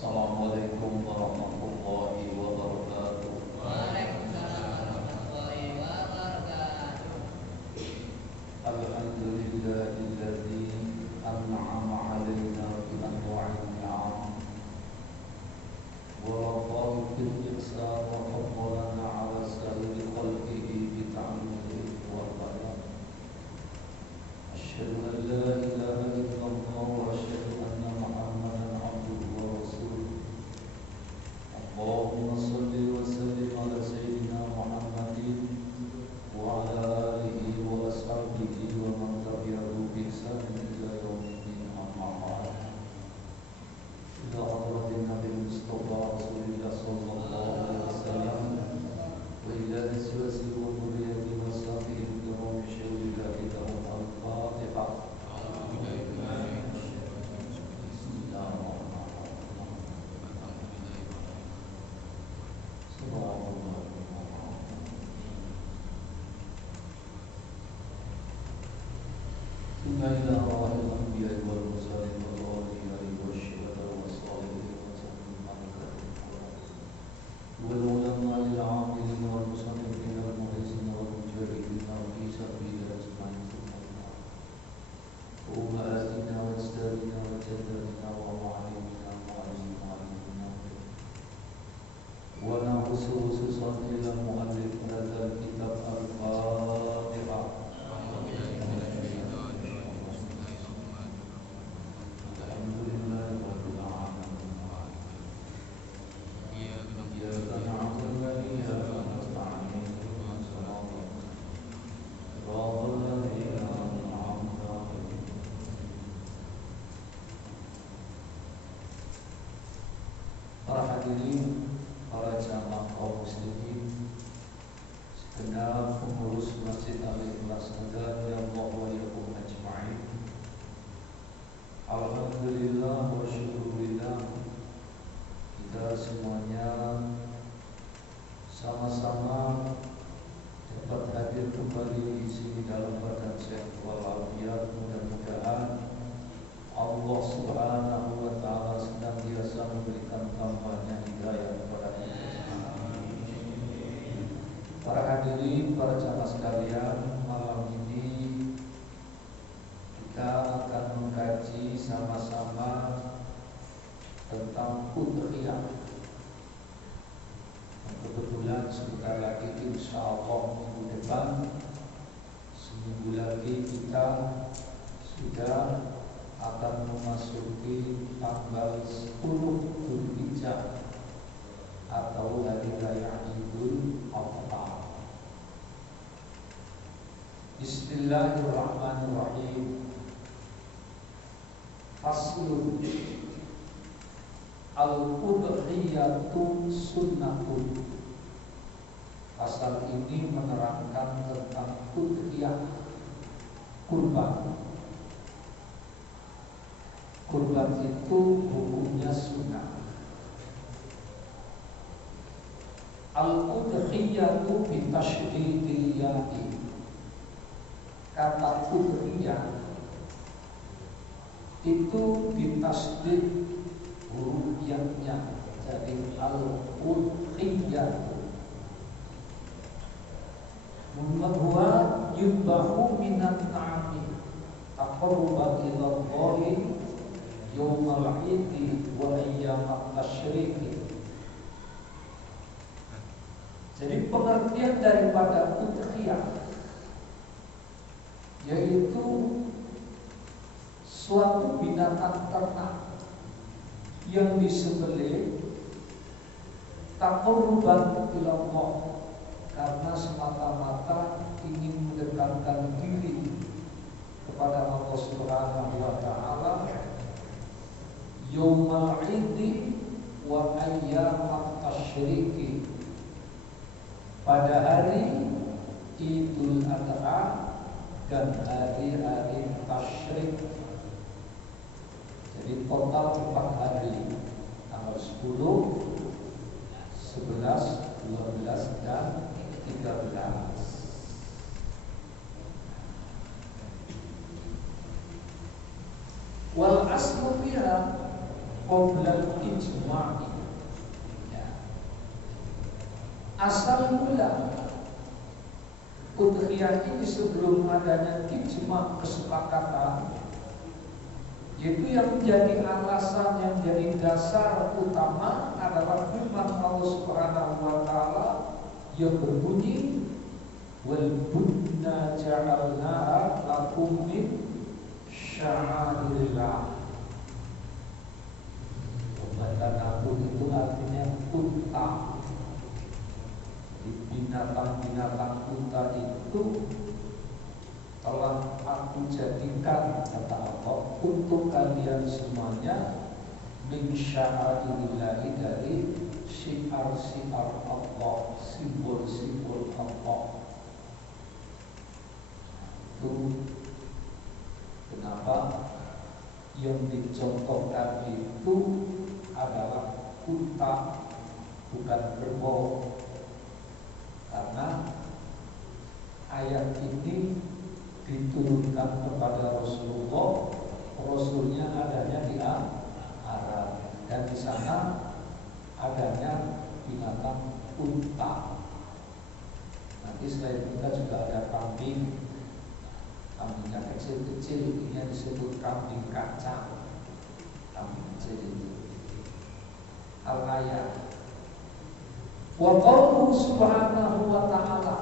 Assalamualaikum warahmatullahi wabarakatuh. Waalaikumsalam warahmatullahi wabarakatuh. Alhamdulillahilladzi an'ama 'alaina bi anwa'in ni'am wa rafa'ahu bil ihsan wa faddalana 'ala sa'iri khalqihi bi ta'ammulihi wal bayan. Asyhadu an la ilaha illallah wa asyhadu anna Muhammadan 'abduhu wa rasuluh. Allahumma shalli wa sallim 'ala sayyidina Muhammadin wa 'ala alihi wa ashabihi wa man tabi'ahu bi ihsan ila yaumiddin, amma ba'd. Ila hadratin Nabi Mustafa Rasulillah sallallahu alaihi wasallam wa ila azwajihi wa dhurriyyatihi wa sahbihi al-kiram syuhada'i lahum al-Fatihah. Para hadirin, para jamaah kaum muslimin, segenap pengurus Masjid Al-Ikhlas Medan yang Allah wa yakum ajma'in. Alhamdulillah wa syukurillah, kita semuanya sama-sama dapat hadir kembali di sini dalam badan sehat walafiat. Mudah-mudahan Allah Subhanahu wa ta'ala senantiasa memberikan tambahnya hidayah kepada kita. Para hadirin, para jamaah sekalian, malam ini kita akan mengkaji sama-sama tentang udhiyah. Kebetulan sebentar lagi insyaallah minggu depan, seminggu lagi kita sudah akan memasuki tanggal 10 Dzulhijjah atau hari raya Idul Adha. Bismillahirrahmanirrahim. Faslun al-udhiyatu sunnatun. Pasal ini menerangkan tentang udhiyah, kurban. Kurban itu hukumnya sunnah. Al-udhiyatu bitasydidil ya'i. Kata udhiyah itu ditasydid huruf ya-nya, jadi al-udhiyatu. Huwa yudbahu minan na'ami taqarruban ila Allahi yawmal 'idi wa ayyamat tasyriqi. Jadi pengertian daripada udhiyah yaitu suatu binatang ternak yang disembelih taqarruban ila Allah, karena semata-mata ingin mendekatkan diri kepada Allah Subhanahu wa ta'ala, yawmal 'idi wa ayyamat tasyriqi, pada hari Idul Adha dan hari-hari tasyrik. Jadi total 4 hari, tanggal 10, 11, 12 dan 13. Wal aslu fiha, qoblal ijma'i. Ya. Asal mula udhiyah ini sebelum adanya ijma' kesepakatan, yaitu yang menjadi alasan, yang menjadi dasar utama adalah firman Allah Subhanahu wa taala yang berbunyi wal budna ja'alnaha lakum min sya'airillah. Pembataan akun itu artinya unta. Di binatang-binatang unta itu telah aku jadikan, kata Allah, untuk kalian semuanya min sya'airillah, dari syiar-syiar Allah, simbol-simbol Allah. Itu kenapa yang dicontohkan itu adalah unta, bukan kerbau. Karena ayat ini diturunkan kepada Rasulullah, Rasulnya adanya di Arab, dan di sana adanya binatang unta. Nanti selain unta juga ada kambing. Kambingnya kecil-kecil, ini yang disebut kambing kacang. Kambing kecil itu Al-Ayat. Wa qauluhu subhanahu wa ta'ala.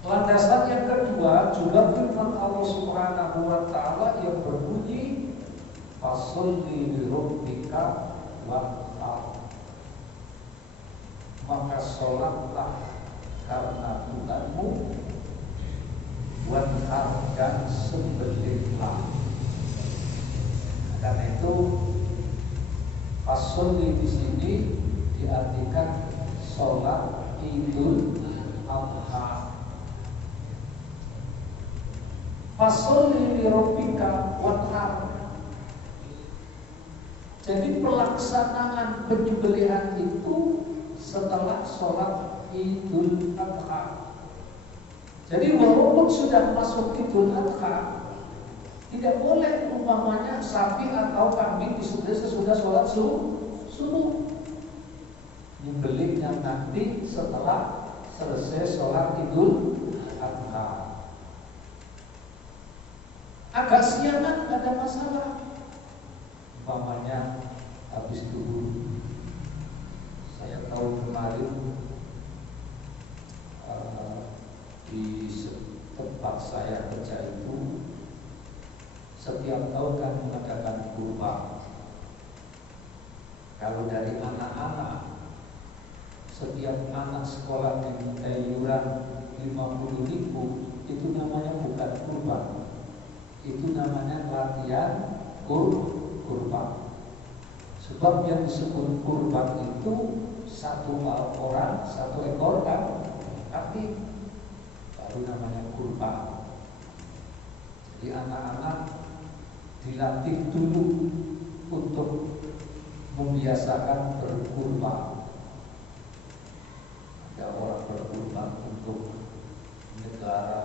Landasan yang kedua juga firman Allah Subhanahu wa taala yang berbunyi fasholli li rabbika wanhar. Maka sholatlah karena Tuhanmu, wanhar, dan sembelihlah. Karena itu fasholli di sini diartikan sholat Idul Adha. Fasholli li rabbika wanhar. Jadi pelaksanaan penyembelihan itu setelah sholat Idul Adha. Jadi walaupun sudah masuk Idul Adha, tidak boleh umpamanya sapi atau kambing disembelih sesudah sholat subuh. Nyembelihnya nanti setelah selesai sholat Idul Adha. Agak siangan gak ada masalah. Umpamanya habis dulu, saya tahu kemarin di tempat saya kerja itu setiap tahun kan mengadakan kurban. Kalau dari anak-anak, setiap anak sekolah diminta iuran 50.000, itu namanya bukan kurban. Itu namanya latihan kurban. Sebab yang disebut kurban itu satu orang, satu ekor kan, tapi baru namanya kurban. Jadi anak-anak dilatih dulu untuk membiasakan berkurban. Ada orang berkurban untuk negara,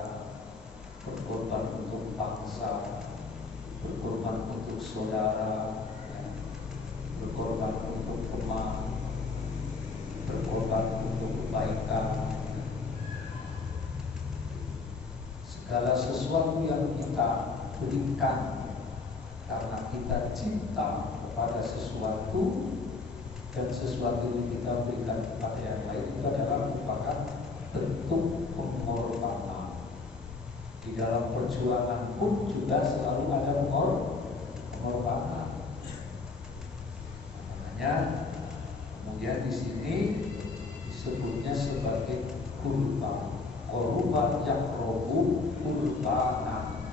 berkorban untuk bangsa, berkorban untuk saudara, berkorban untuk teman, berkorban untuk kebaikan. Segala sesuatu yang kita berikan karena kita cinta kepada sesuatu, dan sesuatu yang kita berikan kepada yang lain itu adalah merupakan bentuk pengorbanan. Di dalam perjuangan pun juga selalu ada pengorbanan. Makanya kemudian di sini disebutnya sebagai kurban. Kurban yang robu kurbanan.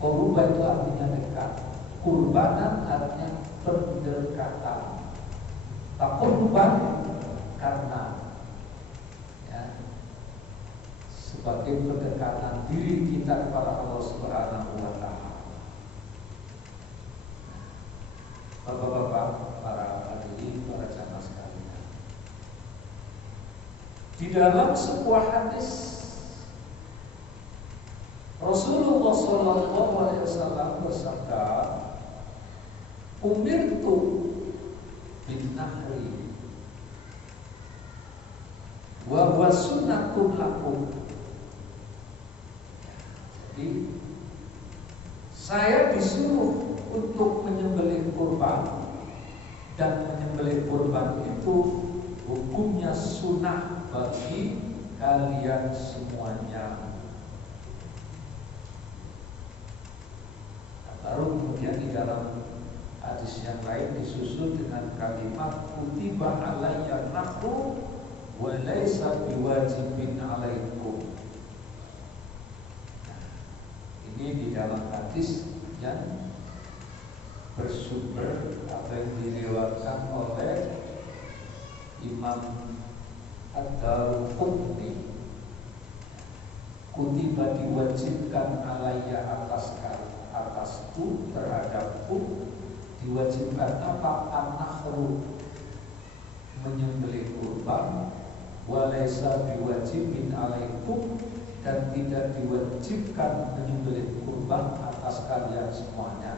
Kurban itu artinya dekat. Kurbanan artinya pendekatan. Kurban karena sebagai pendekatan diri kita kepada Allah Subhanahu wa taala. Bapak-bapak, para hadirin, para jamaah sekalian. Di dalam sebuah hadis Rasulullah SAW bersabda, umirtu bin nahri wa huwa sunnatun lakum. Jadi saya disuruh untuk menyembelih kurban, dan menyembelih kurban itu hukumnya sunnah bagi kalian semuanya. Baru kemudian di dalam hadis yang lain disusul dengan kalimat kutiba alayya nahru wa laisa biwajibin alaikum. Nah, ini di dalam hadis yang bersumber apa yang diriwayatkan oleh Imam Ad-Daruqutni. Kutiba diwajibkan alayya atasku terhadapku, diwajibkan apa? An-nahru, menyembelih kurban, walaysa biwajibin alaikum, dan tidak diwajibkan menyembelih kurban atas kalian semuanya.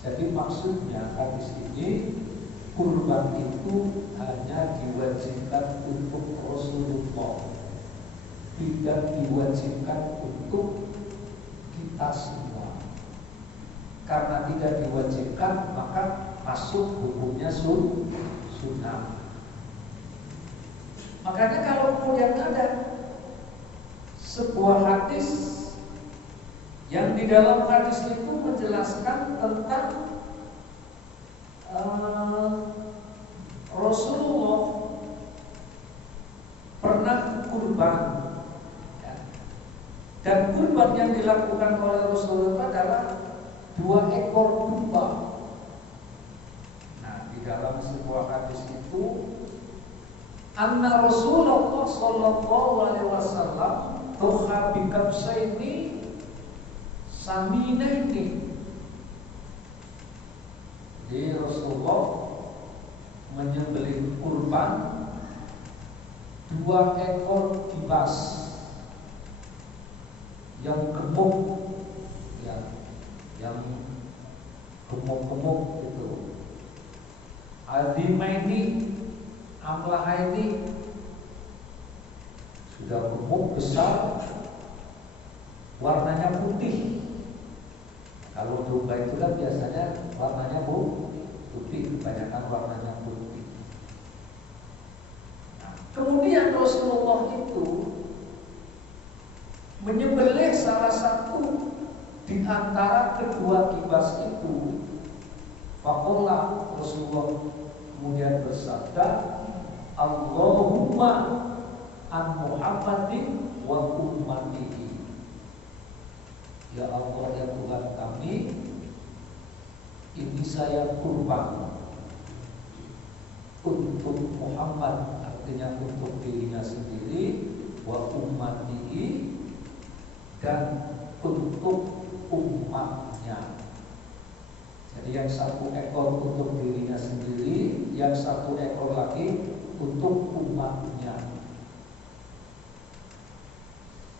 Jadi maksudnya hadis ini, kurban itu hanya diwajibkan untuk Rasulullah, tidak diwajibkan untuk kita semua. Karena tidak diwajibkan, maka masuk hukumnya sunnah. Makanya kalau kemudian ada sebuah hadis yang di dalam hadis itu menjelaskan tentang Rasulullah pernah kurban, ya. Dan kurban yang dilakukan oleh Rasulullah adalah 2 ekor domba. Nah, di dalam sebuah hadis itu, anna Rasulullah sallallahu alaihi wasallam tuha bi kabsaini saminaini. Jadi Rasulullah menyembelih kurban 2 ekor kibas yang gemuk, ya, yang gemuk-gemuk itu. Adimaini, amlahaini, sudah gemuk besar, warnanya putih. Kalau domba itu kan biasanya warnanya putih, kebanyakan warnanya putih. Nah, kemudian Rasulullah itu menyembelih salah satu di antara kedua kibas itu. Faqala, Rasulullah kemudian bersabda, Allahumma an Muhammadin wa ummatihi. Ya Allah, ya Tuhan kami, ini saya kurban untuk Muhammad, artinya untuk dirinya sendiri, wa ummatihi, dan untuk umatnya. Jadi yang 1 ekor untuk dirinya sendiri, yang 1 ekor lagi untuk umatnya.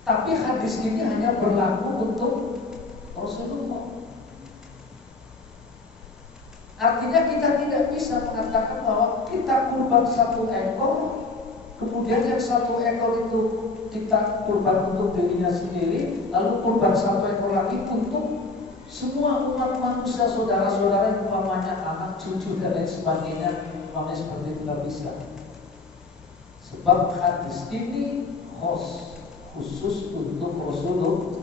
Tapi hadis ini hanya berlaku untuk Rasulullah. Artinya kita tidak bisa mengatakan bahwa kita kurban 1 ekor, kemudian yang 1 ekor itu kita kurban untuk dirinya sendiri, lalu kurban 1 ekor lagi untuk semua umat manusia, saudara-saudara, umpamanya anak, cucu, dan lain sebagainya. Umpamanya seperti itu tidak bisa. Sebab hadis ini khusus untuk Rasulullah.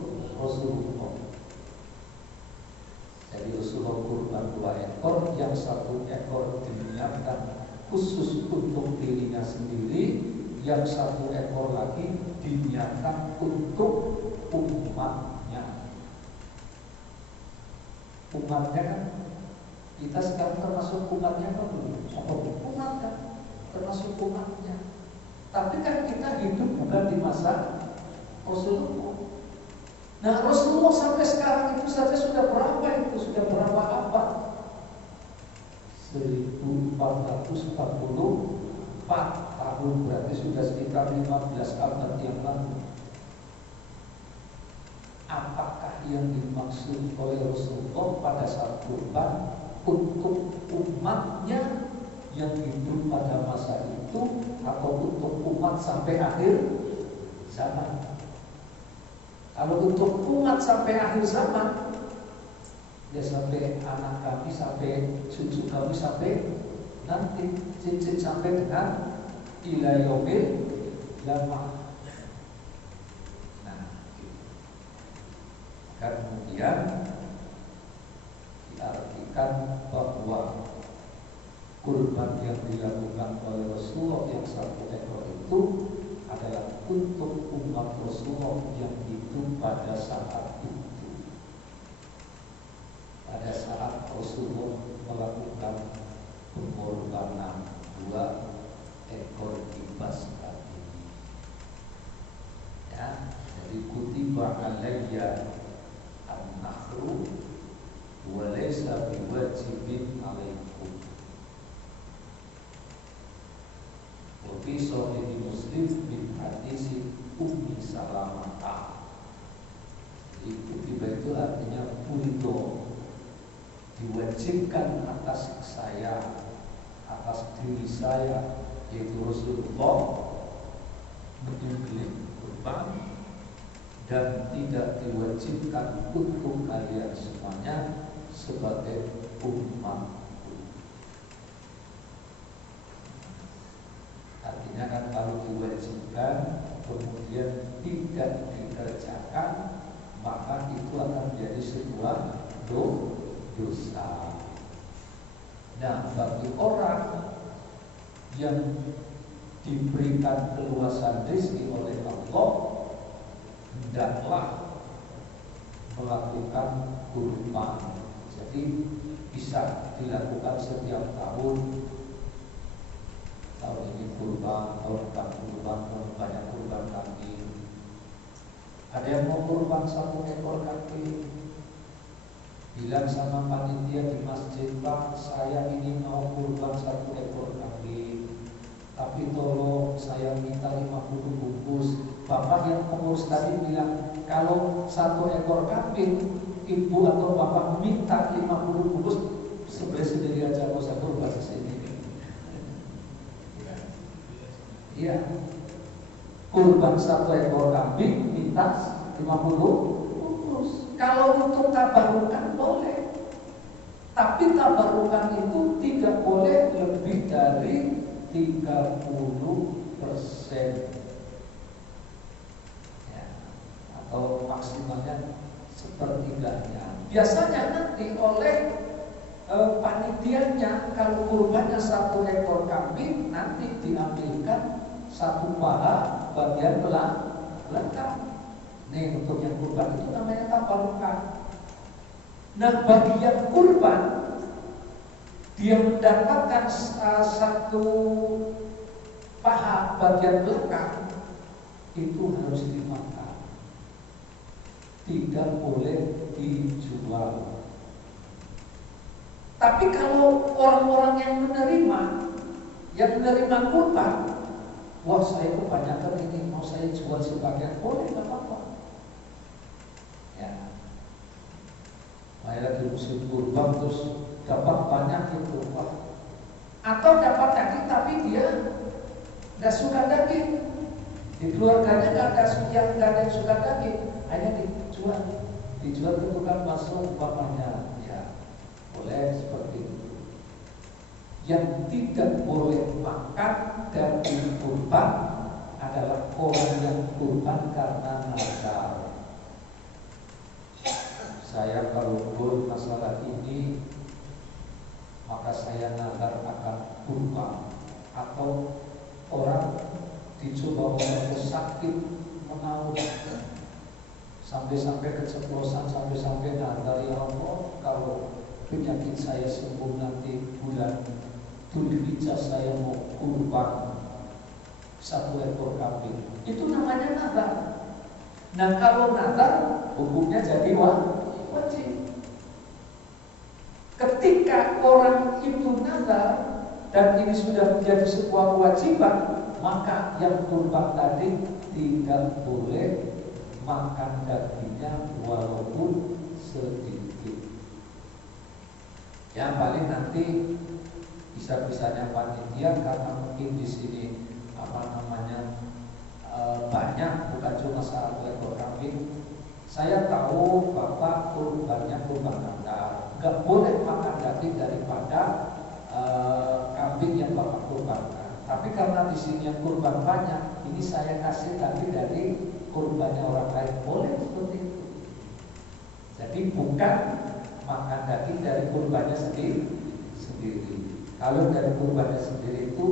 Jadi Rasulullah kurban 2 ekor, yang 1 ekor diniatkan khusus untuk dirinya sendiri, yang 1 ekor lagi diniatkan untuk umatnya. Umatnya kan kita sekarang termasuk umatnya kan belum? Umat kan termasuk umatnya. Tapi kan kita hidup bukan di masa Rasulullah. Nah, Rasulullah sampai sekarang itu saja sudah berapa itu? Sudah berapa abad? 1444 tahun, berarti sudah sekitar 15 abad yang lalu. Apakah yang dimaksud oleh Rasulullah pada saat kurban untuk umatnya yang hidup pada masa itu atau untuk umat sampai akhir zaman. Kalau untuk umat sampai akhir zaman, ya sampai anak kami, sampai cucu kami, sampai nanti cincin sampai dengan ila yaumil qiyamah. Nah, kemudian diartikan bahwa kurban yang dilakukan oleh Rasulullah yang satu ekor itu adalah untuk umat Rasulullah yang hidup pada saat itu. Pada saat Rasulullah melakukan pengorbanan 2 ekor kibas tadi. Ya, jadi kutiba alayya an-nahru wa laysa biwajibin alaikum. Wa fi sahih Muslim min hadis Ummi Salamah. Jadi kutiba itu artinya buridho, diwajibkan atas saya, atas diri saya, yaitu Rasulullah, menyembelih kurban, dan tidak diwajibkan untuk kalian semuanya sebagai umat. Artinya kan kalau diwajibkan kemudian tidak dikerjakan, maka itu akan menjadi sebuah dosa. Nah, bagi orang yang diberikan keluasan rezeki oleh Allah, hendaklah melakukan kurban. Jadi bisa dilakukan setiap tahun. Tahun ini kurban, tahun depan kurban, tahun banyak kurban kambing. Ada yang mau kurban 1 ekor kambing, bilang sama panitia di masjid, Pak, saya ini mau kurban 1 ekor kambing, tapi tolong saya minta 50 bungkus. Bapak yang pengurus tadi bilang, kalau 1 ekor kambing ibu atau bapak minta 50 bungkus, sendiri aja, mau saya kurban sini. Iya, kurban 1 ekor kambing minta 50 bungkus. Kalau untuk tabarukan boleh, tapi tabarukan itu tidak boleh lebih dari 30%, ya, atau maksimalnya sepertiganya. Biasanya nanti oleh panitianya, kalau kurbannya 1 ekor kambing, nanti diambilkan 1 paha bagian belakang. Nih, untuk yang kurban itu namanya tabarukan. Nah, bagi yang kurban, dia mendapatkan 1 paha bagian belakang, itu harus dimakan, tidak boleh dijual. Tapi kalau orang-orang yang menerima kurban, wah, saya kebanyakan ini, mau saya jual sebagian, boleh, nggak apa-apa. Ya, saya lagi musim kurban terus dapat banyak itu, wah. Atau dapat daging tapi dia nggak suka daging, di keluarganya nggak ada yang suka daging, hanya dijual ke tukang bakso bapaknya, ya boleh seperti itu. Yang tidak boleh makan daging kurban adalah orang yang kurban karena nazar. Saya kalau gol masalah ini, maka saya nazar akan kurban. Atau orang dicoba oleh sakit menaun, sampai-sampai keceplosan, sampai-sampai nazar, ya Allah, kalau penyakit saya sembuh nanti bulan Dzulhijjah saya mau kurban 1 ekor kambing. Itu namanya nazar. Nah, kalau nazar hukumnya jadi wajib. Ketika orang itu nazar dan ini sudah menjadi sebuah kewajiban, maka yang kurban tadi tidak boleh makan dagingnya walaupun sedikit. Yang paling nanti bisa-bisanya panitia karena mungkin di sini banyak, bukan cuma 1 ekor kambing. Saya tahu Bapak kurbannya kurban nakar, nggak boleh makan daging daripada kambing yang Bapak kurbankan. Tapi karena di sini yang kurban banyak, ini saya kasih daging dari kurbannya orang lain, boleh seperti itu. Jadi bukan makan daging dari kurbannya sendiri. Kalau dari kurbannya sendiri itu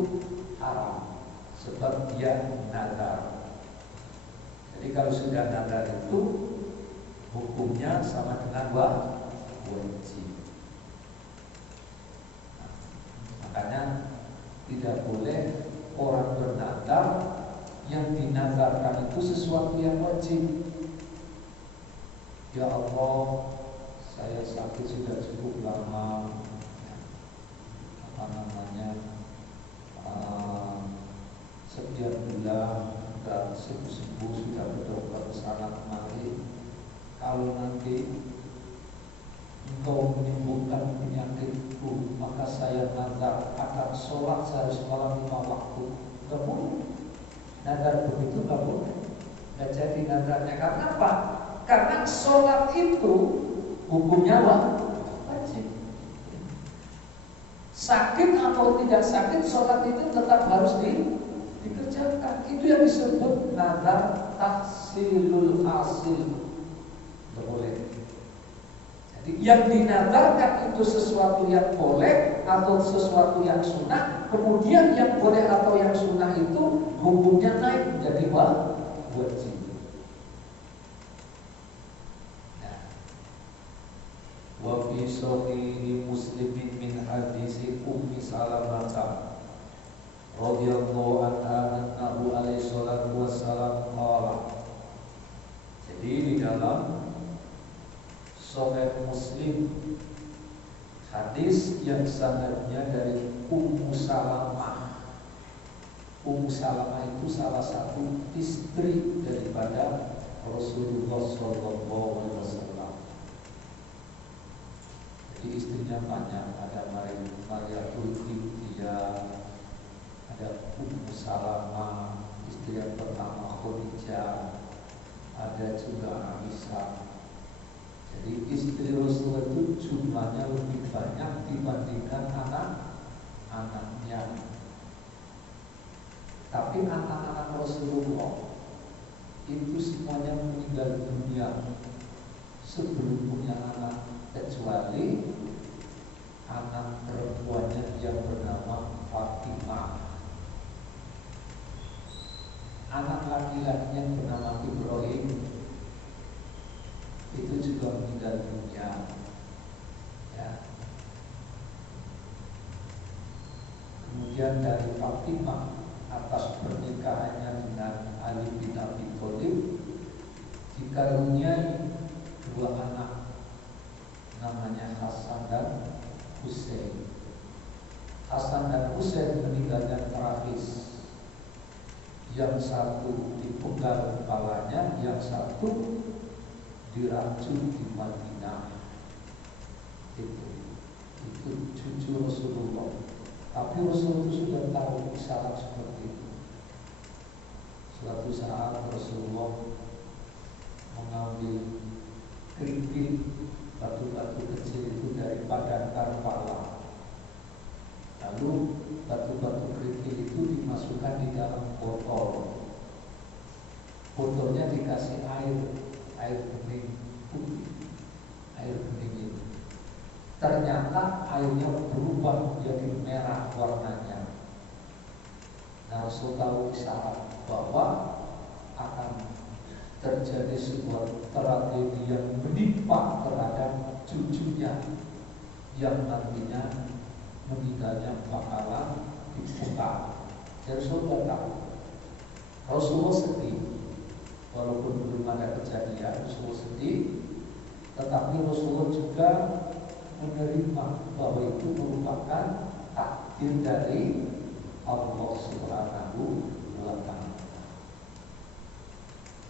haram, sebab dia nazar. Jadi kalau sudah nazar itu hukumnya sama dengan wajib. Makanya tidak boleh orang bernazar yang dinazarkan itu sesuatu yang wajib. Ya Allah, saya sakit sudah cukup lama, sekian bulan dan sembuh sudah berobat sana kemari. Kalau nanti engkau menyembuhkan penyakitku, maka saya nazar akan sholat sehari 5 waktu. Gak boleh. Nazar begitu gak boleh. Gak jadi nazarnya. Karena apa? Karena sholat itu hukumnya wajib. Sakit atau tidak sakit, sholat itu tetap harus dikerjakan. Itu yang disebut nazar tahsilul hasil. Tidak boleh. Jadi yang dinazarkan itu sesuatu yang boleh atau sesuatu yang sunnah. Kemudian yang boleh atau yang sunnah itu hukumnya naik menjadi wajib. Wa fi sahih Muslimin min hadisi Ummi Salamah radhiyallahu anha annahu alaihi salatu wassalam qala. Jadi di dalam Sahih Muslim hadis yang sanadnya dari Ummu Salamah. Ummu Salamah itu salah satu istri daripada Rasulullah sallallahu alaihi wasallam. Jadi istrinya banyak, ada Mariatul Qibtiyah, ada Ummu Salamah, istri yang pertama Khadijah, ada juga Aisyah. Jadi istri Rasulullah itu jumlahnya lebih banyak dibandingkan anak-anaknya. Tapi anak-anak Rasulullah itu semuanya meninggal dunia sebelum punya anak, kecuali anak perempuannya yang bernama Fatimah. Anak laki-laki yang bernama Ibrahim itu juga meninggal dunia. Ya. Kemudian dari Fatimah atas pernikahannya dengan Ali bin Abi Thalib dikaruniai 2 anak, namanya Hasan dan Husain. Hasan dan Husain meninggalnya tragis. Yang satu dipenggal kepalanya, yang satu diracun di Madinah. Itu cucu Rasulullah. Tapi Rasulullah itu sudah tahu isyarat seperti itu. Suatu saat Rasulullah mengambil kerikil batu-batu kecil itu dari padang Karbala. Lalu batu-batu kerikil itu dimasukkan di dalam botol. Botolnya dikasih air bening putih, air bening itu. Ternyata airnya berubah menjadi merah warnanya. Nah, Rasul tahu isyarat bahwa akan terjadi sebuah tragedi yang menimpa terhadap cucunya yang nantinya meninggalnya bakalan dibungkam. Jadi Rasul tahu. Rasulullah sedih. Walaupun belum ada kejadian, Rasulullah sedih, tetapi Rasulullah juga menerima bahwa itu merupakan takdir dari Allah Subhanahu wa Ta'ala.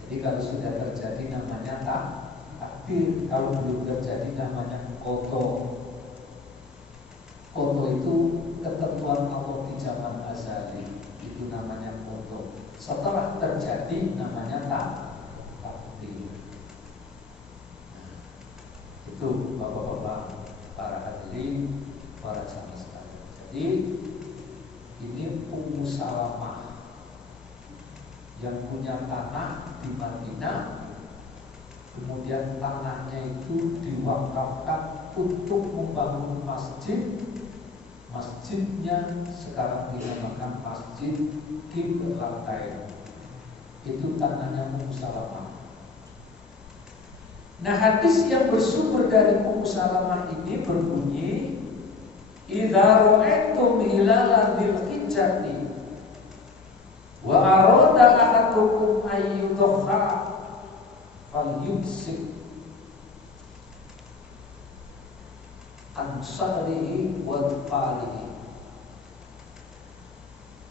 Jadi kalau sudah terjadi namanya takdir, kalau belum terjadi namanya qada. Foto itu ketentuan Allah di zaman azali, itu namanya foto. Setelah terjadi namanya takdir. Itu bapak-bapak, para hadirin, para jamaah sekalian. Jadi ini Ummu Salamah yang punya tanah di Madinah. Kemudian tanahnya itu diwakafkan untuk membangun masjid. Masjidnya sekarang dinamakan Masjid Qiblatain. Itu tanahnya Ummu Salamah. Nah, hadis yang bersumber dari Ummu Salamah ini berbunyi, "Idza ra'aitum hilalan dzil hijjati wa arada ahadukum ayyudkha falyumsik an sahrihi wa dhfarihi."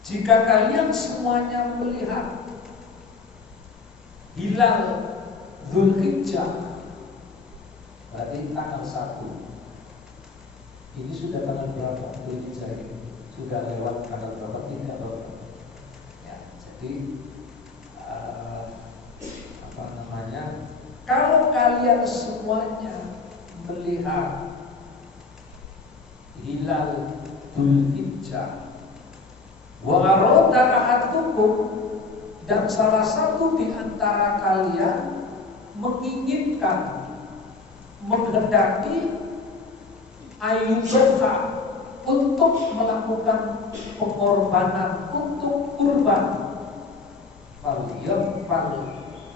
Jika kalian semuanya melihat hilal Dzulhijjah, berarti tanggal 1. Ini sudah tanggal berapa? Dzulhijjah ini sudah lewat tanggal berapa? Tidak berapa. Ya, jadi kalau kalian semuanya melihat hilal Dzulhijjah wa arada ahadukum, dan salah satu di antara kalian menginginkan, menghendaki ayyudhha, untuk melakukan pengorbanan, untuk kurban,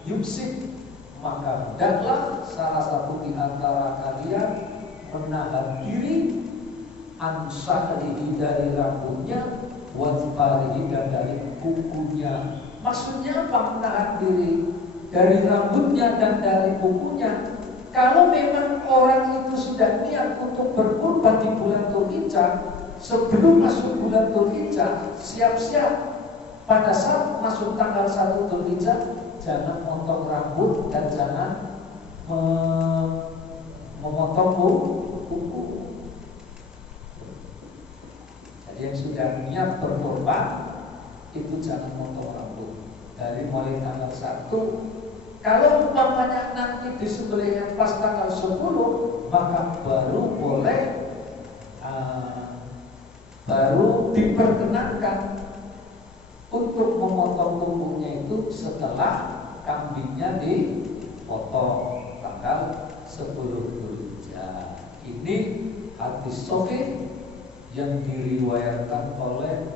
yumsik, maka hendaklah salah satu di antara kalian menahan diri ansahrihi, dari rambutnya, wadfarihi, dan dari kukunya. Maksudnya apa menahan diri? Dari rambutnya dan dari kukunya. Kalau memang orang itu sudah niat untuk berkurban di bulan Dzulhijjah, sebelum masuk bulan Dzulhijjah, siap-siap pada saat masuk tanggal 1 Dzulhijjah, jangan memotong rambut dan jangan memotong kuku. Jadi yang sudah niat berkorban itu jangan memotong rambut dari mulai tanggal 1. Kalau umpamanya nanti disembelihnya pas tanggal 10, maka baru boleh, baru diperkenankan untuk memotong kukunya itu setelah kambingnya dipotong tanggal 10 Dzulhijjah. Ini hadis sahih yang diriwayatkan oleh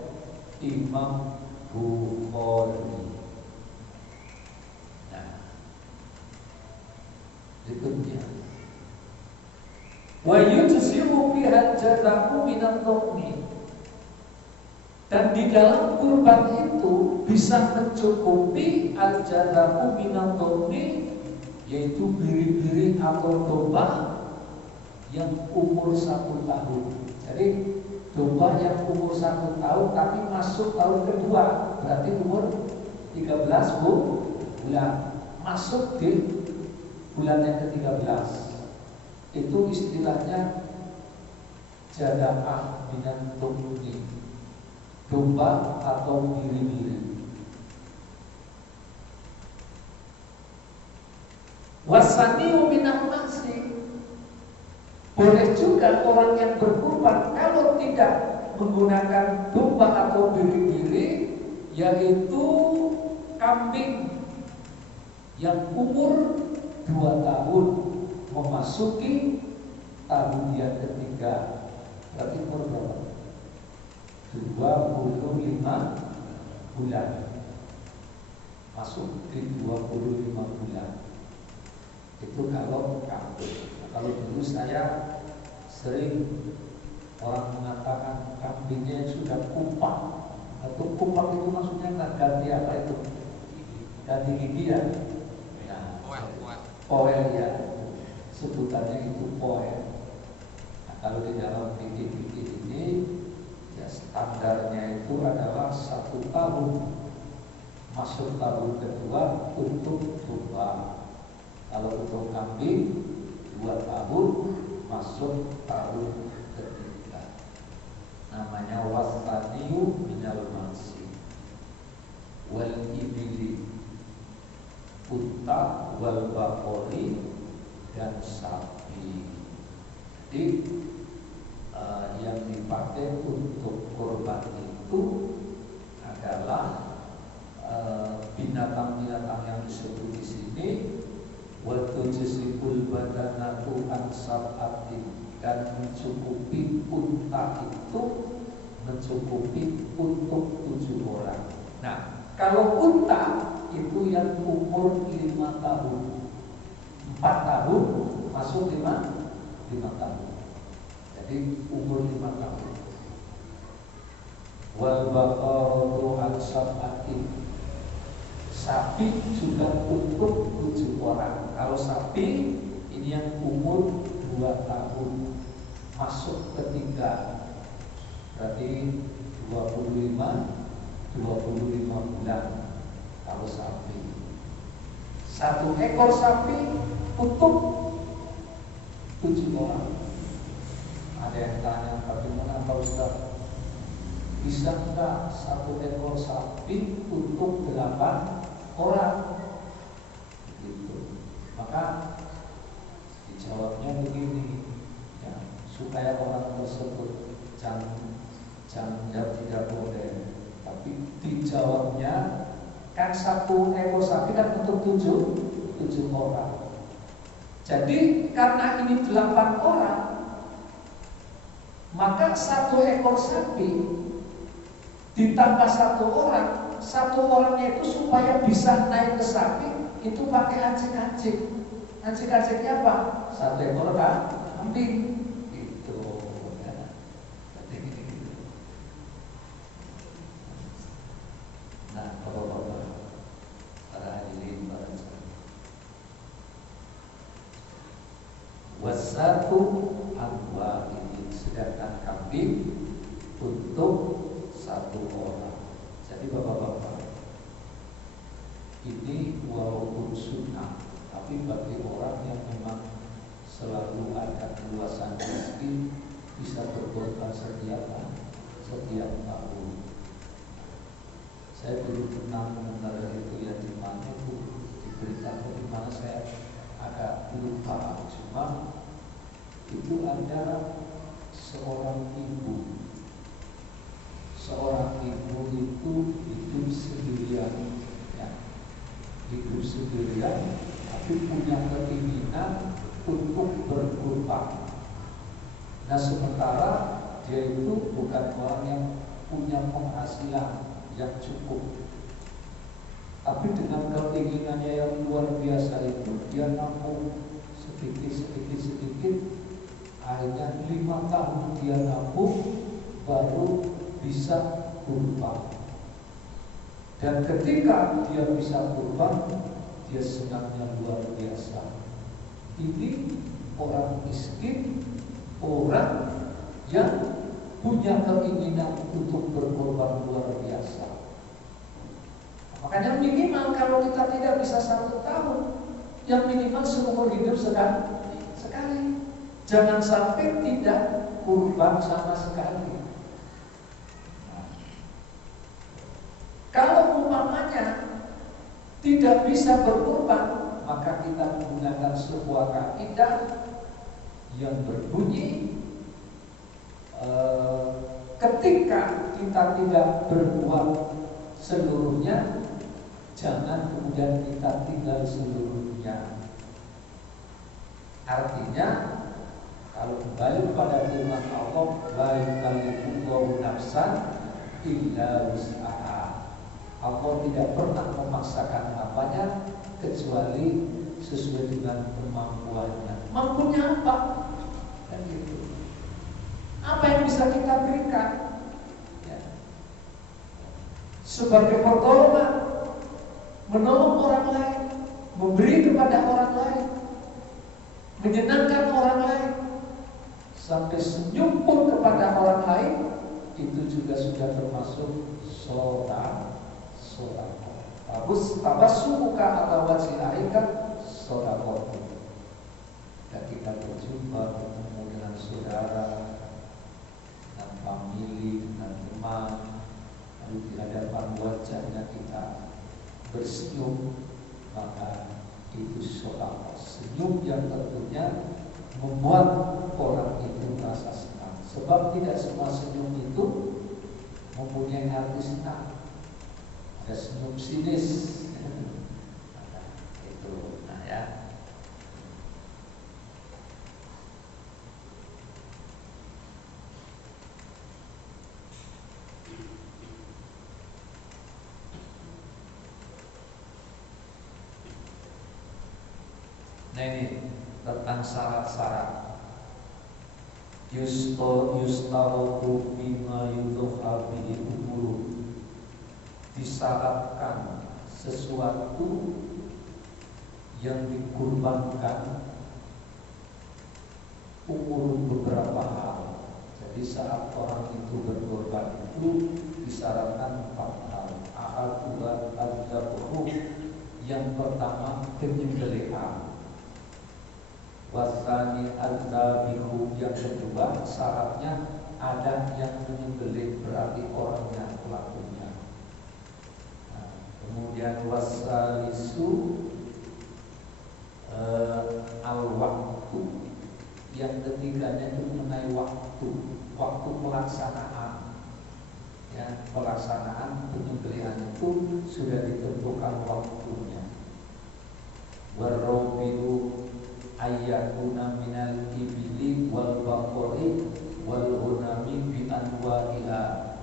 Imam Bukhari. Berikutnya, wa yujzimu biha jaza'u minat tu'ni, dan di dalam kurban itu bisa mencukupi al-jaza'u minat tu'ni, yaitu biri-biri atau domba yang umur 1 tahun. Jadi domba yang umur 1 tahun tapi masuk tahun kedua, berarti umur 13 bulan, masuk di bulan yang ke-13. Itu istilahnya jada'ah minan tumuni, domba atau biri-biri. Wasaniu minan nasi, boleh juga orang yang berkurban kalau tidak menggunakan domba atau biri-biri, yaitu kambing yang umur 2 tahun memasuki tahun yang ketiga. Berarti umur berapa? 25 bulan. Masuk di 25 bulan. Itu kalau kambing. Nah, kalau dulu saya sering orang mengatakan kambingnya sudah kupak. Atau kupak itu maksudnya ganti apa itu? Ganti gigi ya. Poel ya, sebutannya itu poel. Nah, kalau di dalam fikih ini, ya standarnya itu adalah 1 tahun, masuk tahun kedua untuk domba. Kalau untuk kambing 2 tahun, masuk tahun ketiga. ganiyu minal mansi wal ibili, unta wal bakori dan sapi. Jadi yang dipakai untuk korban itu adalah binatang-binatang yang disebut di sini. Wa tujzibul badanatu an sab'atin, dan mencukupi unta itu mencukupi untuk 7 orang. Nah, kalau unta itu yang umur 5 tahun, 4 tahun masuk 5 tahun. Jadi umur 5 tahun. Wal baqaratu an sab'atin, sapi juga untuk 7 orang. Kalau sapi ini yang umur 2 tahun masuk ketiga, berarti 25 bulan. Kalau sapi, 1 ekor sapi untuk 7 orang. Ada yang tanya, bagaimana Pak Ustaz? Bisa enggak 1 ekor sapi untuk 8 orang? Gitu. Maka dijawabnya begini, ya, supaya orang tersebut jangan tidak boleh. Tapi dijawabnya kan 1 ekor sapi kan untuk 7 orang. Jadi karena ini 8 orang, maka 1 ekor sapi ditambah 1 orang, 1 orangnya itu supaya bisa naik ke sapi itu pakai anjing-anjing. Anjing-anjingnya apa? 1 ekor kambing. Itu. Ya. Nah, bapak-bapak, para hadirin, para jemaah. Wasatu anwa ini, sedangkan kambing untuk 1 orang. Jadi bapak-bapak, ini walaupun sunnah, tapi bagi orang yang memang selalu ada keluasan rezeki bisa berkorban setiap tahun. Saya dulu pernah mendengar itu yang di mana itu diberitahu, di mana saya agak lupa, cuma itu ada seorang ibu itu hidup sendirian, ya, tapi punya keinginan untuk berkurban. Nah, sementara dia itu bukan orang yang punya penghasilan yang cukup, tapi dengan keinginannya yang luar biasa itu dia nabung sedikit, akhirnya 5 tahun dia nabung baru bisa kurban. Dan ketika dia bisa kurban, dia senangnya luar biasa. Ini orang miskin, orang yang punya keinginan untuk berkorban luar biasa. Makanya minimal kalau kita tidak bisa 1 tahun, yang minimal seumur hidup sekali. Jangan sampai tidak kurban sama sekali. Nah, kalau umpamanya tidak bisa berkurban, maka kita menggunakan sebuah kaidah yang berbunyi, ketika kita tidak berbuat seluruhnya, jangan kemudian kita tinggal seluruhnya. Artinya, kalau kembali kepada firman Allah, la yukallifullahu nafsan illa wus'aha. Allah tidak pernah memaksakan apanya kecuali sesuai dengan kemampuannya. Mampunya apa? Dan gitu. Apa yang bisa kita berikan? Ya. Sebagai pertolongan, menolong orang lain, memberi kepada orang lain, menyenangkan orang lain, sampai senyum pun kepada orang lain, itu juga sudah termasuk sedekah. Tabassumuka atau wajhika sedekah. Ketika berjumpa, bertemu dengan saudara, dengan famili, dengan teman, tersenyum, maka itu sedekah. Senyum yang tentunya membuat orang itu merasa senang. Sebab tidak semua senyum itu mempunyai arti senang. Ada senyum sinis. Itu, nah ya. Nah ini tentang syarat-syarat. Yustaroku bima yudhoha bihi umuru. Disyaratkan sesuatu yang dikurbankan umur beberapa hal. Jadi saat orang itu berkorban itu disyaratkan 4 hal. Ahadullah al-dabhu, yang pertama penyembelihan. Wasani al-dabihu, yang kedua syaratnya ada yang menyembelih, berarti orangnya, pelakunya. Nah, kemudian wasalisu al-waktu, yang ketiganya itu mengenai waktu pelaksanaan. Ya, pelaksanaan penyembelihan itu sudah ditentukan waktunya. Warrobiu ayyakuna minal ibili wal baqari wal hunami bi anwa'iha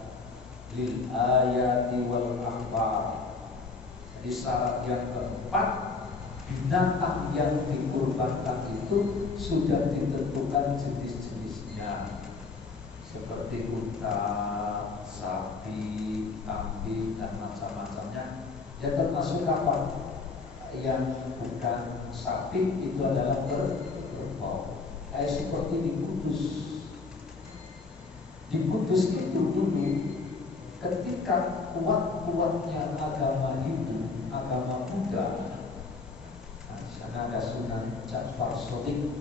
lil ayati wal akhbar. Jadi syarat yang keempat, binatang yang dikurbankan itu sudah ditentukan jenis-jenisnya, seperti unta, sapi, kambing dan macam-macamnya. Ya termasuk apa? Yang bukan sapi itu adalah kerbau. Kayak seperti di Kudus. Di Kudus itu dulu ketika kuat-kuatnya agama Hindu, agama Buddha. Nah, di sana ada Sunan Ja'far Shadiq.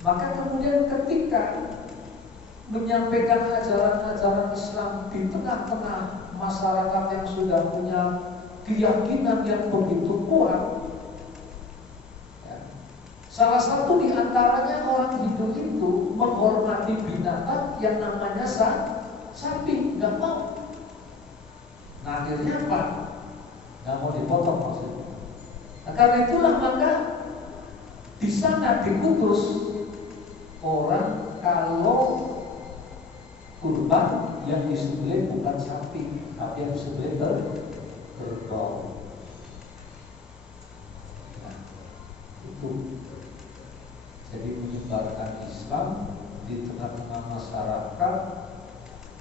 Maka kemudian ketika menyampaikan ajaran-ajaran Islam di tengah-tengah masyarakat yang sudah punya keyakinan yang begitu kuat, ya, salah satu di antaranya orang Hindu itu menghormati binatang yang namanya sapi, nggak mau. Nah akhirnya apa? Nggak mau dipotong maksudnya. Nah, karena itulah maka di sana di Kudus orang kalau kurban yang disembelih bukan sapi, tapi yang disembelih kerbau. Nah, itu jadi menyebarkan Islam di tengah-tengah masyarakat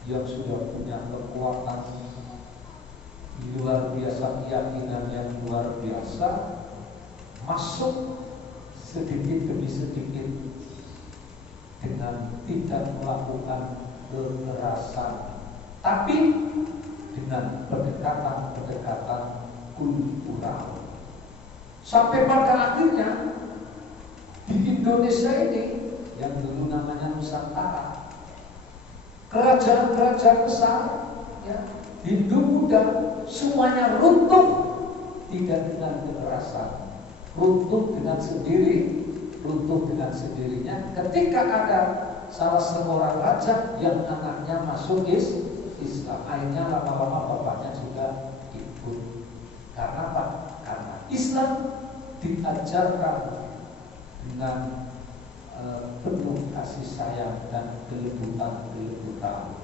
yang sudah punya kekuatan luar biasa, keyakinan yang luar biasa, masuk sedikit demi sedikit dengan tidak melakukan kekerasan, tapi dengan pendekatan kultural. Sampai pada akhirnya di Indonesia ini yang dulu namanya Nusantara, kerajaan-kerajaan besar, ya, Hindu Buddha semuanya runtuh, tidak dengan kekerasan, runtuh dengan sendirinya ketika ada salah seorang raja yang anaknya masuk Islam. Akhirnya lama-lama bapaknya juga ikut. Karena apa? Karena Islam diajarkan dengan penuh kasih sayang dan kelembutan.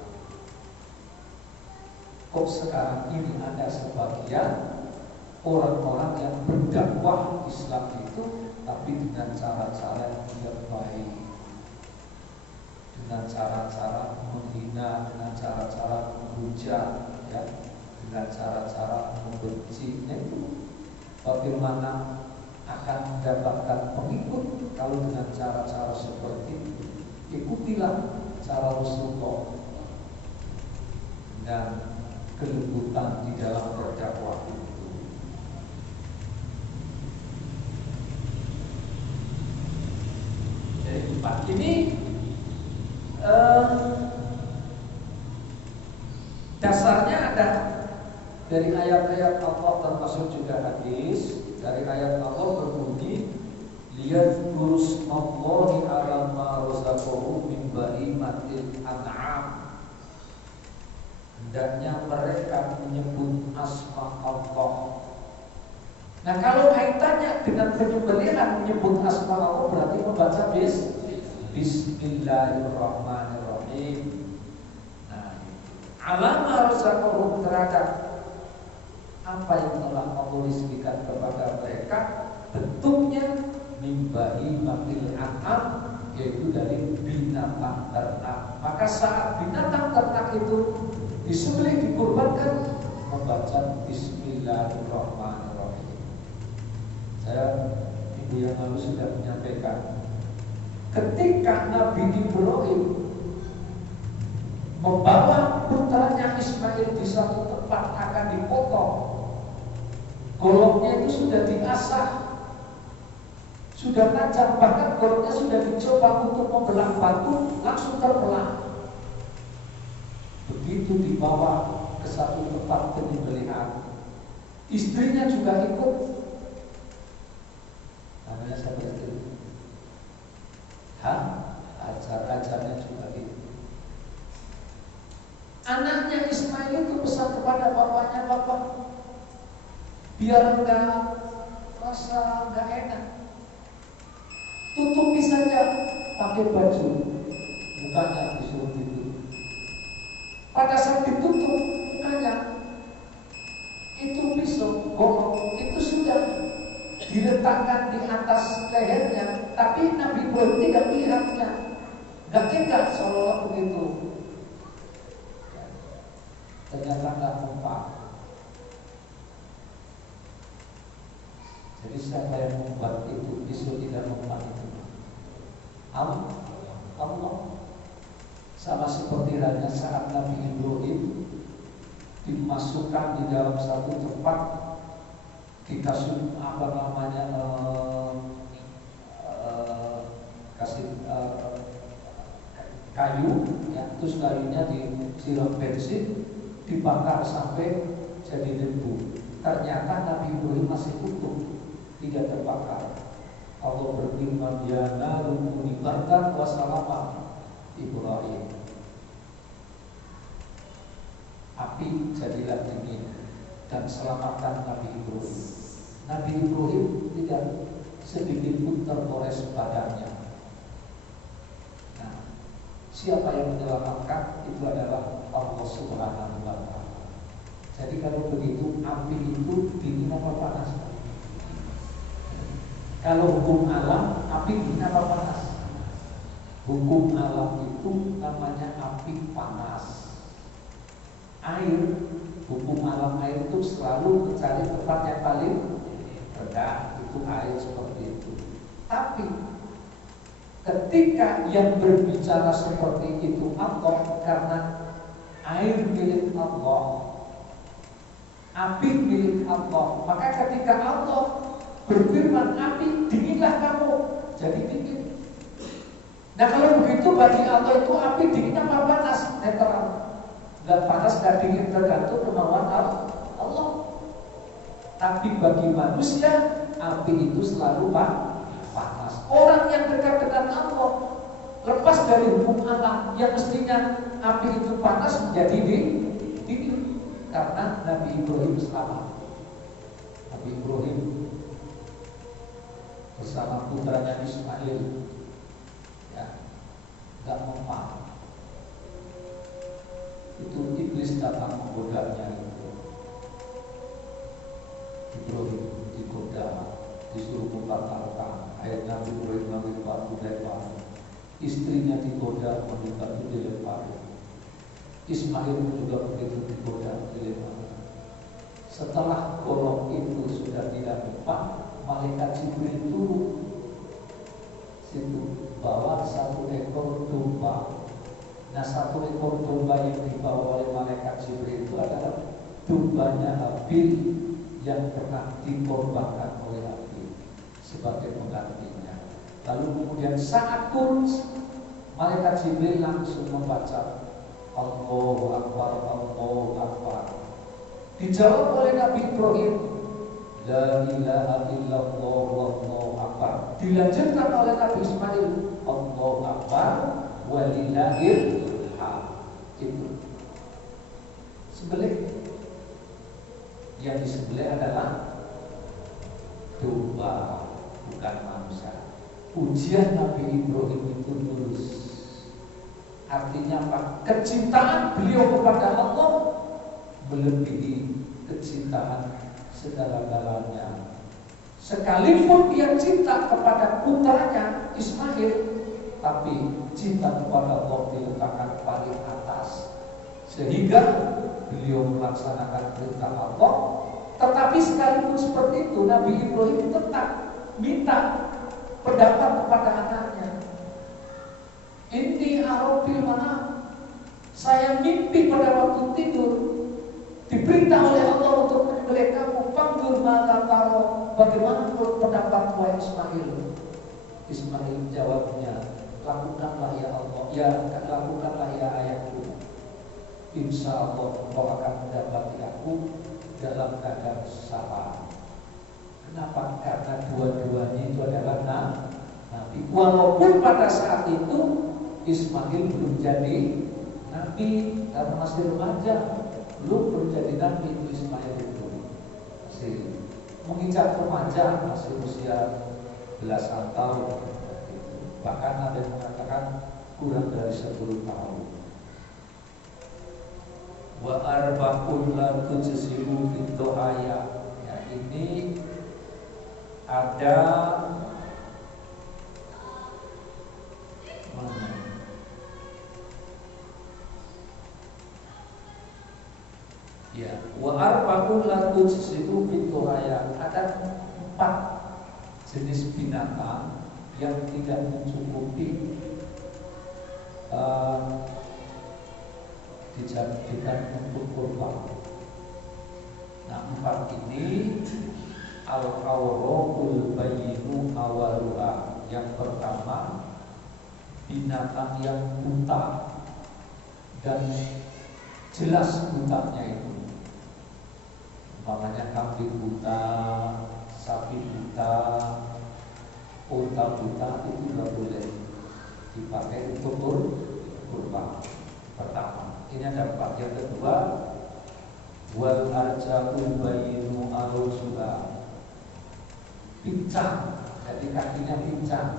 Kok sekarang ini ada sebagian orang-orang yang berdakwah Islam itu tapi dengan cara-cara yang tidak baik, dengan cara-cara menghina, dengan cara-cara menghujat, ya, dengan cara-cara membenci. Itu bagaimana akan mendapatkan pengikut kalau dengan cara-cara seperti itu? Ikutilah cara Rasulullah dan kelembutan di dalam berdakwah itu. Jadi empat ini dasarnya ada Dari ayat-ayat Allah termasuk juga hadis, dari ayat Allah berbunyi liyadhkuru smallahi ala ma razaqahum min bahimatil an'am. Hendaknya mereka menyebut asma Allah. Nah, kalau kaitannya dengan penyembelihan menyebut asma Allah berarti membaca Bismillahirrahmanirrahim. Nah, alama razaqahum terhadap apa yang telah Allah rizkikan kepada mereka, bentuknya mimbahi matil an'am, yaitu dari binatang ternak. Maka saat binatang ternak itu disembelih, dikurbankan, membaca Bismillahirrahmanirrahim. Saya minggu yang lalu sudah menyampaikan, ketika Nabi Ibrahim membawa putranya Ismail di satu tempat akan dipotong, golongnya itu sudah diasah, sudah tajam, bahkan golongnya sudah dicoba untuk membelah batu, langsung terbelah. Begitu dibawa ke satu tempat penyembelihan, istrinya juga ikut. Namanya siapa istri? Ajar-ajarnya juga ikut. Anaknya Ismail itu pesan kepada bapaknya, bapak, biar rasa nggak enak, tutupi saja pakai baju, mukanya disuruh ditutup. Pada saat ditutup mukanya, itu pisau golok itu sudah diletakkan di atas lehernya, tapi Nabi Ibrahim tidak melihatnya, nggak tega seolah begitu. Ternyata nggak mempan. Jadi siapa yang membuat itu pisau tidak mempan itu? Allah. Sama seperti halnya saat Nabi Ibrahim dimasukkan di dalam satu tempat, dikasih kasih kayu, ya, terus kayunya disiram bensin, dibakar sampai jadi debu. Ternyata Nabi Ibrahim masih utuh, tidak terbakar. Allah berfirman, ya naru kuni bardan wa salaman Ibrahim. Api jadilah dingin dan selamatkan Nabi Ibrahim. Nabi Ibrahim tidak sedikit pun tergores badannya. Nah, siapa yang menyelamatkan? Itu adalah Allah Subhanahu wa Ta'ala. Jadi kalau begitu, api itu dingin apa panas? Kalau hukum alam, api dingin apa panas? Hukum alam itu namanya api panas. Air, hukum alam air itu selalu mencari tempat yang paling rendah, itu air seperti itu. Tapi ketika yang berbicara seperti itu Allah, karena air milik Allah, api milik Allah, maka ketika Allah berfirman api dinginlah kamu, jadi dingin. Nah kalau begitu bagi Allah itu api dingin apa panas? Netral. Gak panas, gak dingin, tergantung kemauan Allah. Tapi bagi manusia api itu selalu panas. Orang yang dekat dengan Allah lepas dari hukum alam yang mestinya api itu panas menjadi dingin karena Nabi Ibrahim selamat. Nabi Ibrahim bersama putranya Ismail, ya, gak mempan. Itu iblis datang menggodanya itu. Ibrahim digoda, disuruh membatalkan. Akhirnya Ibrahim mengambil batu lempar. Istrinya digoda, menimpa itu dilempar. Ismail juga begitu digoda, dilempar. Setelah golok itu sudah tidak mempan, malaikat Jibril turun situ, bawa satu ekor domba. Nah, satu ekor domba yang dibawa oleh malaikat Jibril itu adalah dombanya Habil yang pernah dikorbankan oleh Habil sebagai penggantinya. Lalu kemudian saat turun, malaikat Jibril langsung membaca Allahu Akbar, Allahu Akbar. Dijawab oleh Nabi Ibrahim, la ilaha illallah wallahu akbar. Dilanjutkan oleh Nabi Ismail, Allahu akbar walillahil hamd. Itu sembelih. Yang disembelih adalah domba, bukan manusia. Ujian Nabi Ibrahim itu tulus. Artinya apa? Kecintaan beliau kepada Allah melebihi kecintaan segala-galanya. Sekalipun dia cinta kepada putranya Ismail, tapi cinta kepada Allah diletakkan paling atas, sehingga beliau melaksanakan perintah Allah. Tetapi sekalipun seperti itu, Nabi Ibrahim tetap minta pendapat kepada anaknya. Inni arobil manam, saya mimpi pada waktu tidur, diperintah oleh Allah untuk menyembelih kamu. Panggil mata taro, bagaimana menurut pendapat wahai Ismail? Ismail jawabnya, lakukanlah ya Allah, ya lakukanlah ya ayahku. Insya Allah engkau akan mendapati aku dalam keadaan sabar. Kenapa? Karena dua-duanya itu adalah nabi. Walaupun pada saat itu Ismail belum jadi nabi karena masih remaja, belum jadi nabi. Itu Ismail itu masih menginjak remaja, masih usia belasan tahun. Bahkan ada yang mengatakan kurang dari 10 tahun. Wa arba'un la tujzi'u fid du'aya. Ya, ini ada ya, wa arba'un la tujzi'u fid du'aya. Ada 4 jenis binatang yang tidak mencukupi dijadikan untuk kurban. Nah, 4 ini al-awraqul bayyinu awaluha. Yang pertama, binatang yang buta dan jelas butanya itu. Umpamanya kambing buta, sapi buta, unta buta, itu tidak boleh dipakai untuk kurban. Pertama, ini ada 4. Yang kedua, wal arja'ul bayyinu arusuha, pincang, jadi kakinya pincang,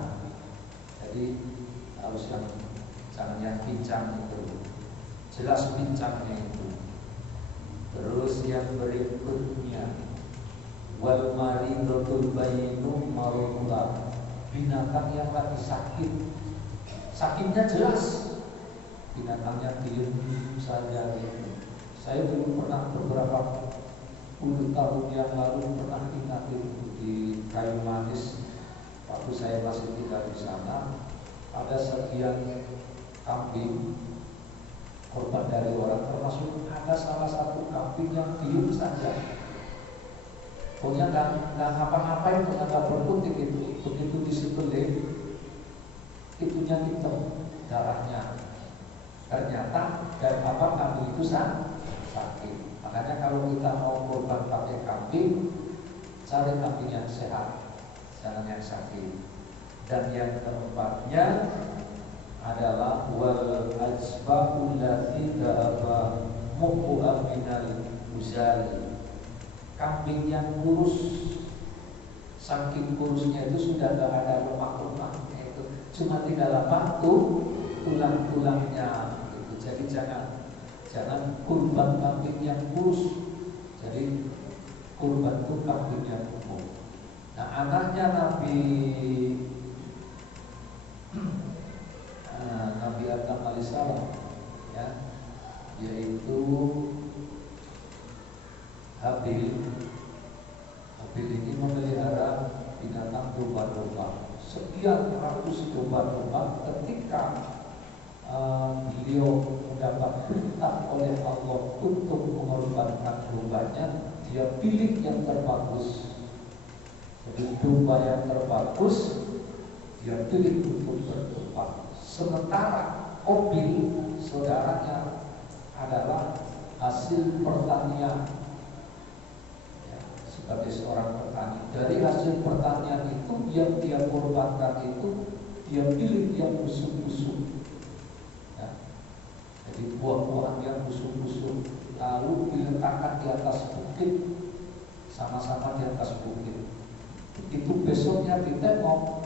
jadi harus yang jangan yang pincang itu, jelas pincangnya itu. Terus yang berikutnya, wal maridatul bayyinu maruha, binatang yang lagi sakit, sakitnya jelas. Binatangnya diem saja gitu. Saya dulu pernah beberapa puluh tahun yang lalu pernah ingat itu di Kayu Manis, waktu saya masih tinggal di sana, ada sekian kambing korban dari orang, termasuk ada salah satu kambing yang diem saja. Pokoknya nggak ngapa-ngapain, nggak berkutik itu. Begitu disembelih, itunya hitam darahnya. Ternyata dan kambing itu sakit. Makanya kalau kita mau kurban pakai kambing, cari kambing yang sehat, jangan yang sakit. Dan yang keempatnya adalah wal ajbahul lati dhahaba muqwa minal uzali, kambing yang kurus, saking kurusnya itu sudah tidak ada lemak-lemaknya, itu cuma tinggal tulang-tulangnya. Jadi jangan kurban kambing yang kurus. Jadi kurban itu kambing yang umum. Nah, anaknya Nabi Adam alaihissalam, ya, yaitu Habil. Habil ini memelihara binatang domba-domba, sekian ratus domba-domba. Ketika beliau mendapat perintah oleh Allah untuk mengorbankan dombanya, dia pilih yang terbagus. Jadi domba yang terbagus dia pilih untuk berkorban. Sementara Qabil saudaranya adalah hasil pertanian sebagai seorang petani. Dari hasil pertanian itu yang dia korbankan itu dia pilih yang busuk-busuk. Ya. Jadi buah-buahan yang busuk-busuk lalu diletakkan di atas bukit, sama-sama di atas bukit. Itu besoknya ditengok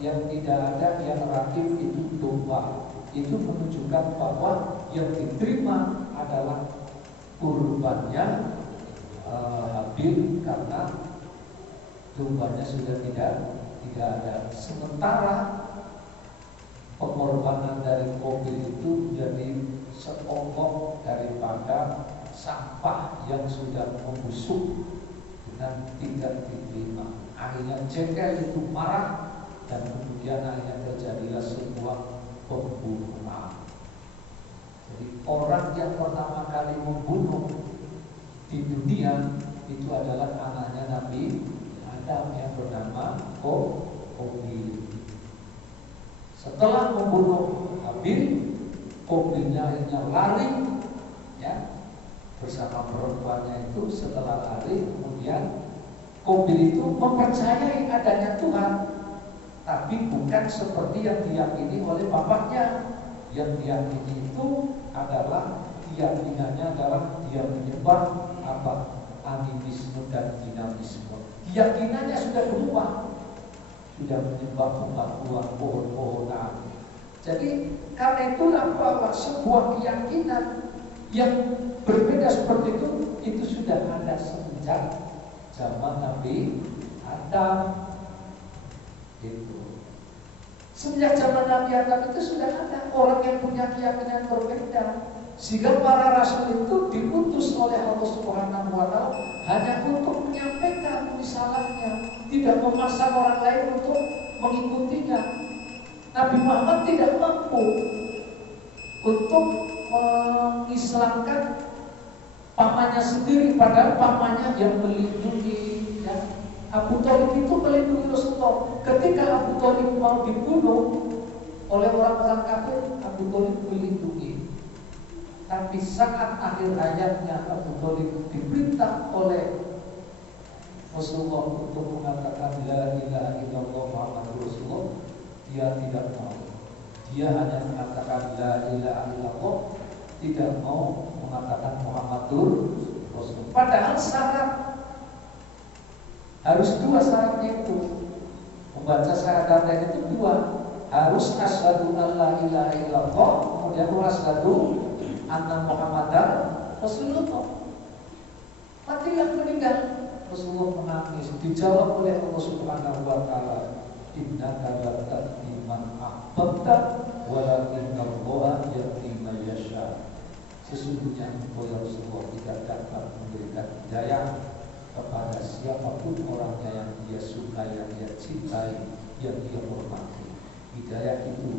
yang tidak ada yang rakif itu domba. Itu menunjukkan bahwa yang diterima adalah kurbannya Habil karena dombanya sudah tidak ada. Sementara pengorbanan dari Qabil itu menjadi seonggok daripada sampah yang sudah membusuk dan tidak diterima. Akhirnya jengkel itu marah dan kemudian akhirnya terjadilah sebuah pembunuhan. Jadi orang yang pertama kali membunuh di dunia itu adalah anaknya Nabi Adam yang bernama Qabil. Setelah membunuh Habil, Qabilnya akhirnya lari, ya, bersama perempuannya itu. Setelah lari, kemudian Qabil itu mempercayai adanya Tuhan, tapi bukan seperti yang diyakini oleh bapaknya. Yang diyakini itu adalah keyakinannya adalah dia menyembah animisme dan dinamisme. Keyakinannya sudah berubah, sudah menyembah pembatuan pohon-pohonan. Jadi karena itulah bahwa sebuah keyakinan yang berbeda seperti itu sudah ada sejak zaman Nabi Adam. Itu sejak zaman Nabi Adam itu sudah ada orang yang punya keyakinan berbeda. Sehingga para rasul itu diutus oleh Allah Subhanahu wa Ta'ala hanya untuk menyampaikan risalahnya, tidak memaksa orang lain untuk mengikutinya. Nabi Muhammad tidak mampu untuk mengislamkan pamannya sendiri, padahal pamannya yang melindungi, ya. Abu Thalib itu melindungi Rasulullah. Ketika Abu Thalib mau dibunuh oleh orang-orang kafir, Abu Thalib melindungi. Tapi saat akhir hayatnya Abu Thalib diperintah oleh Rasulullah untuk mengatakan la ilaha illallah Muhammadur Rasulullah, dia tidak mau. Dia hanya mengatakan la ilaha illallah, tidak mau mengatakan Muhammadur Rasulullah. Padahal syarat harus dua syaratnya itu. Membaca syahadat itu dua. Harus asyhadu an la ilaha illallah, kemudian asyhadu anna Muhammadan Rasulullah. Matilah meninggal. Rasulullah menangis. Dijawab oleh Allah Subhanahu wa Ta'ala, innaka la tahdi man ahbabta walakinnallaha yahdi man yasha. Sesungguhnya engkau ya Rasulullah tidak dapat memberikan hidayah kepada siapapun orangnya yang dia suka, yang dia cintai, yang dia hormati. Hidayah itu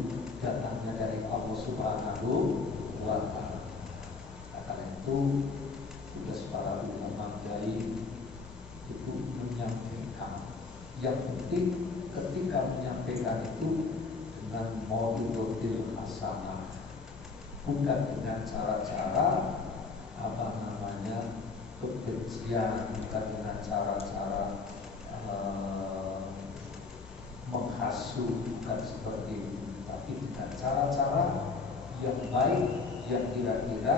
datangnya dari Allah Subhanahu wa Ta'ala. Karena itu tugas para ulama kiai itu menyampaikan. Yang penting ketika menyampaikan itu dengan mau'idhatul hasanah, bukan dengan cara-cara kebencian, bukan dengan cara-cara menghasut, bukan seperti itu, tapi dengan cara-cara yang baik, yang kira-kira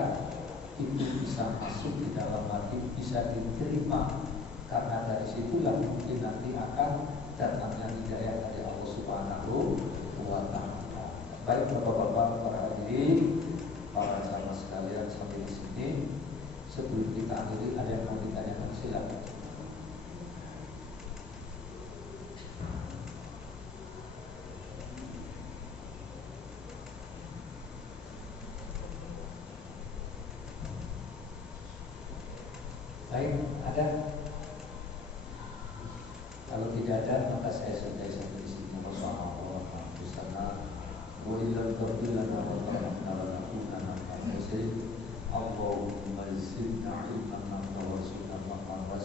itu bisa masuk di dalam hati, bisa diterima. Karena dari situlah mungkin nanti akan datangnya hidayah dari Allah Subhanahu wa Ta'ala. Baik Bapak-bapak, para hadirin, para jamaah sekalian sampai di sini. Sebelum kita akhiri, ada yang mau ditanyakan, silakan. Baik, ada? Kalau tidak ada, maka saya sudah sampai di sini. Wassalamualaikum Allahumma zidna ilman wa warzuqna fahman wa